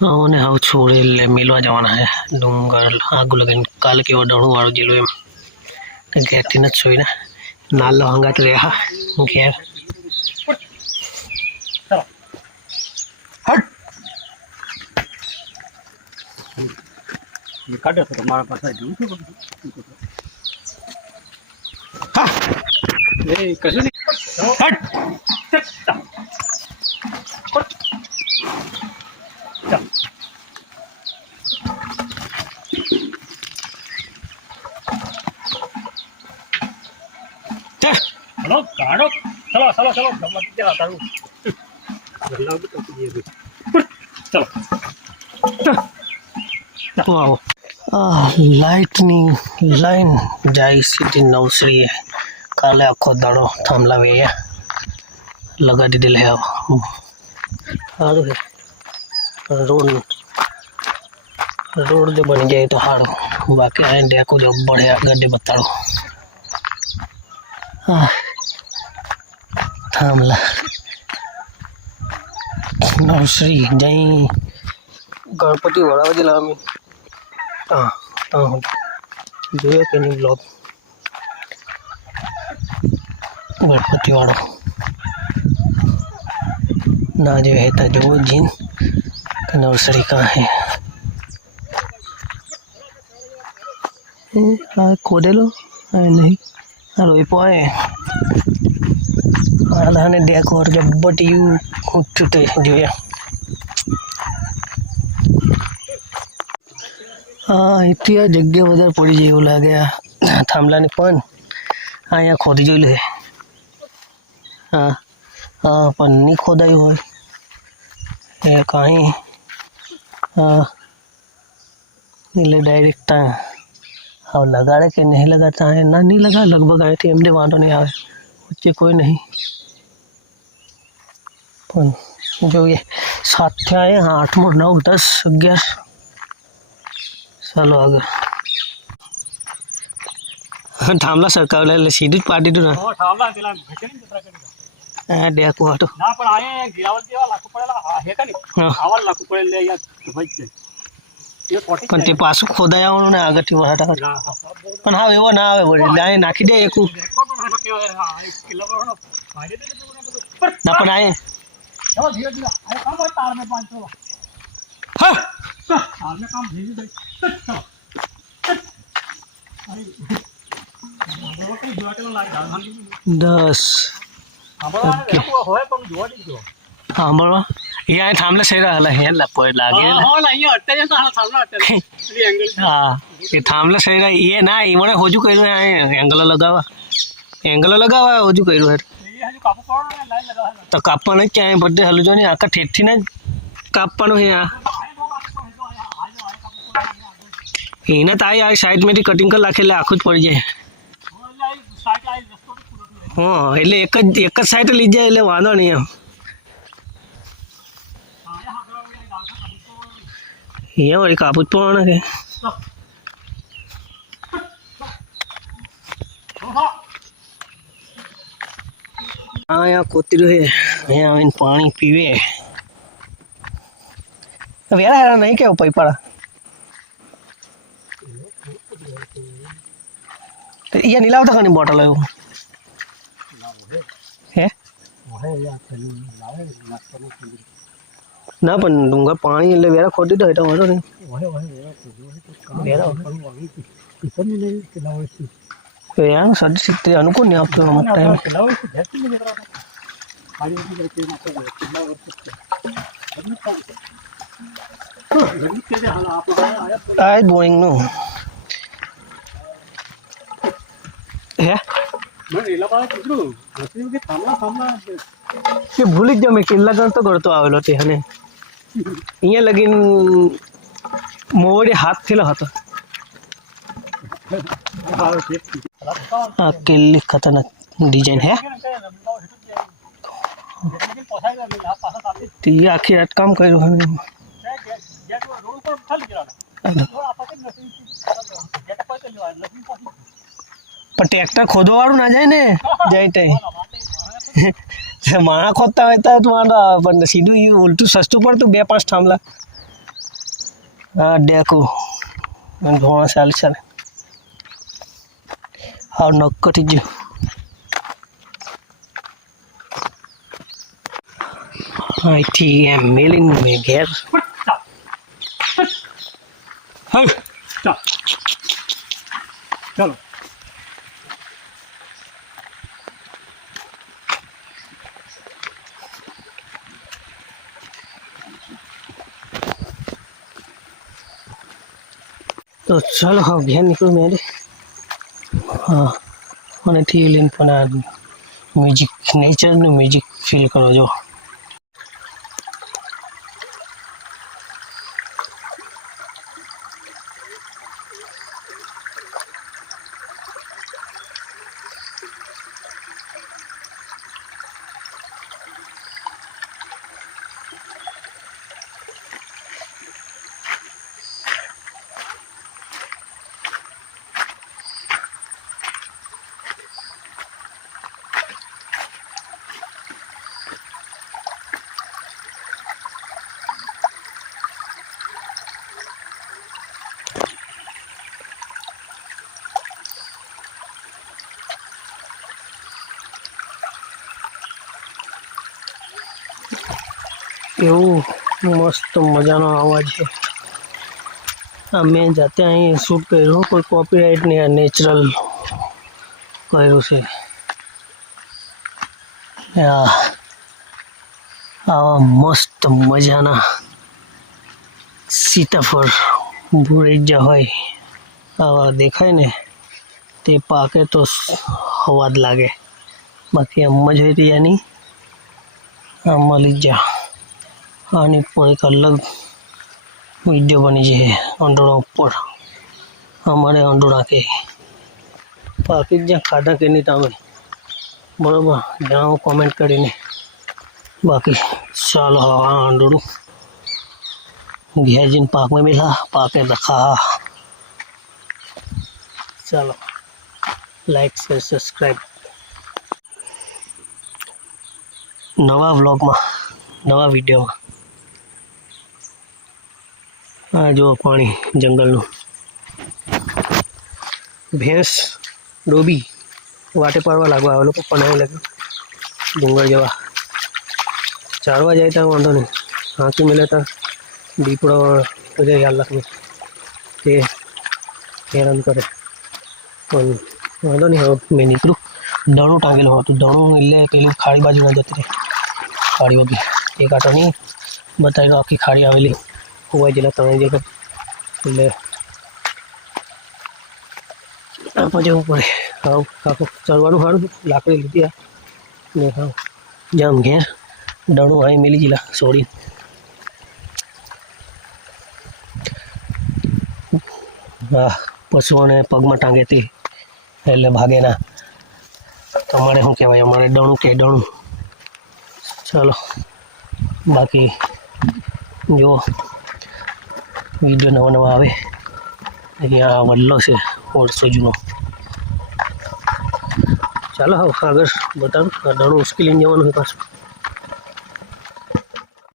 અને હાવ છોડી એટલે મિલવા જવાના હે ડુંગર આગું લગીને કાલે કેવો ડણું વાળું જેલું એમ ઘેરથી નથી જોઈને નાલો હંગાત રહ્યા ઘેર કાઢો તો મારા પાસે જોઉં છું એ કશું નહીં हेलो गाड़ो चलो चलो चलो मत क्या करूं गल्ला भी तो ये चलो વાવ લાઇટની લાઈન જાય સીધી નવસરીએ કાલે આખો દાડો થાંભલા વેયા લગાડી દીધેલ હે સારું હે રોડ જો બની જાય તો સારું બાકી આ ડેકો જો બળે આગળ બતાડો થાંભલા નવસરી જઈ ગણપતિ વળાવવા જેલા અમે જોયો કે નહીં બ્લોગ ગણપતિ વાળો ना जो है था जो जिन नर्सरी का है खोदेलो नहीं रोई पाए आने देखो और जब बटी उठते जो है हाँ इतनी जगह વધારે પડી જાય એવું લાગે થાંભલાની પણ અહીંયા ખોદી જોઈ લે हाँ हाँ પણ નહીં ખોદાયું હોય એ કાંઈ हाँ એટલે ડાયરેક્ટ हाँ लगाड़े कि नहीं लगाता है ना नहीं लगा लगभग आए थे एमडे वाटो नहीं आए बच्चे कोई नहीं પણ જોઈએ 7 થી आए 8 9 10 11 ચાલો આગળ થાંભલા સરકાવલા એટલે સીધું જ પાડી દીધું ને થાંભલા પેલા ભેટે ને જતરા કરી હા ડેકો હતો ના પણ આએ ગિરાવલ જેવા લાખો પડેલા હે કે નહીં આવા લાખો પડેલા યાર ભાઈ છે એ કોટી પણ તે પાછું ખોદાઈ આવવાનું ને આગળથી વહાટ આવે પણ હા એવો ના આવે વળી એટલે આને નાખી દે એકું ના પણ આએ चलो धीरे धीरे अरे काम है तार में 500 हाँ तार में काम धीरे धीरे चलो अरे वो तो जो के लाग धान 10 हमारा देखो होय पण जोड़ दीजो हां बरो यहाँ थांबला सेरा हला हे लागे हां ना ये हटते जन थांबला हटते ये एंगल हां ये थांबला सेरा ये ना इमने होजू कइरो एंगल लगावा होजू कइरो है तो कापवाना क्या है बर्थडे हलू जो नहीं आका ठेठ थी ना कापवानो है यहाँ इन्हें ताई आई साइड में कटिंग कर लाखे आखू ज पड़ी जाए हाँ એટલે એક જ સાઈડ લઈ જાય એટલે વાંધો નહીં એમ અહીંયા વળી કાપું જ પડવાના કે हाँ यहाँ कोतरी है यहाँ आवीने पानी पीवे वेरा हेरा नहीं क्या पाई पड़ा तो ये नीला होता खानी बोतल है ना पण डूंगर पानी એટલે વેરા ખોટી તો એટલે વાંધો નહીં વેરા तो यार सदी सिद्धि अनुकूल नहीं आप तो टाइम आई बोइंग नो है मैं रेला बार किधरो नसीब के थांबला ये भूल જ મેં કિલ્લા ગણ તો ગળતો આવેલો તે હને અહીંયા લગીન મોવડે હાથ થેલો હતો किल्ली खतरनाक डिजाइन है तो ये आखिर रात काम कर रहा है पर ट्रैक्टर खोदो वालू ना जाए ने जाए माणा खोदता होता तो सीधू उल्टू सस्तू पड़त 2-5 थांभला આ ડેકું ઘોણા ચાલે હાવ નખ કટી ગયું. અહીંથી એમ મેલીને મેં ઘેર ચાલ ચાલો તો ચાલો હા ઘેર નીકળું મેં હા અને થી લઈને પણ આ મ્યુઝિક નેચરનું મ્યુઝિક ફીલ કરો જો. એવું મસ્ત મજાનો અવાજ છે. આ મેં જાતે અહીં શૂટ કર્યું, કોઈ કોપીરાઇટ નહીં, આ નેચરલ કર્યું છે. આવા મસ્ત મજાના સીતાફળ ભૂરેજા હોય આવા દેખાય ને તે પાકે તો સ્વાદ લાગે, બાકી આમ જ હોય તો યાની આ મળી જા. આની ઉપર એક અલગ વિડીયો બની છે અંડોળા ઉપર. અમારે અંડોળા કે પાકી જ્યાં ખાધા કે નહીં તમે બરાબર જણાવો કોમેન્ટ કરીને. બાકી ચાલો આ અંડોળું ઘેર જઈને પાકમાં મેલા પાકે લખા. ચાલો લાઈક શેર સબસ્ક્રાઈબ. નવા વ્લોગમાં નવા વિડીયોમાં. આ જો પાણી જંગલનું. ભેંસ ડોબી વાટે પાડવા લાગવા આવેલો, પપ્પાને એવું લાગ્યું ડુંગર જવા ચારવા જાય ત્યાં વાંધો નહીં, હાંકી મેલે ત્યાં દીપડો બધા યાદ રાખવું તે હેરાન કરે. પણ વાંધો નહીં, હવે મેં નીકળું. દણું ટાંગેલું હતું, દણું એટલે પેલું ખાડી બાજુ ના જતી રહે. ખાડી વગી એક આટો નહીં બતાવી આખી ખાડી આવેલી ખોવાઈ ગયેલા ત્રણેય જગ્યા, એટલે આપણે જવું પડે. હાવ કાકો ચરવાનું સારું લાકડી લીધી આ ને હાવ જામ ઘેર દણું અહીં મેલી ગયેલા સોડી. હા પશુઓને પગમાં ટાંગે તે એટલે ભાગે ના. તમારે શું કહેવાય, અમારે દણું કે દણું. ચાલો બાકી જો વિડીયો નવા નવા આવે. અહીંયા વલ્લો છે 150 જૂનો. ચાલો હવે આગળ બતાવું. દણું ઉશ્કેલીને જવાનું છે પાછું.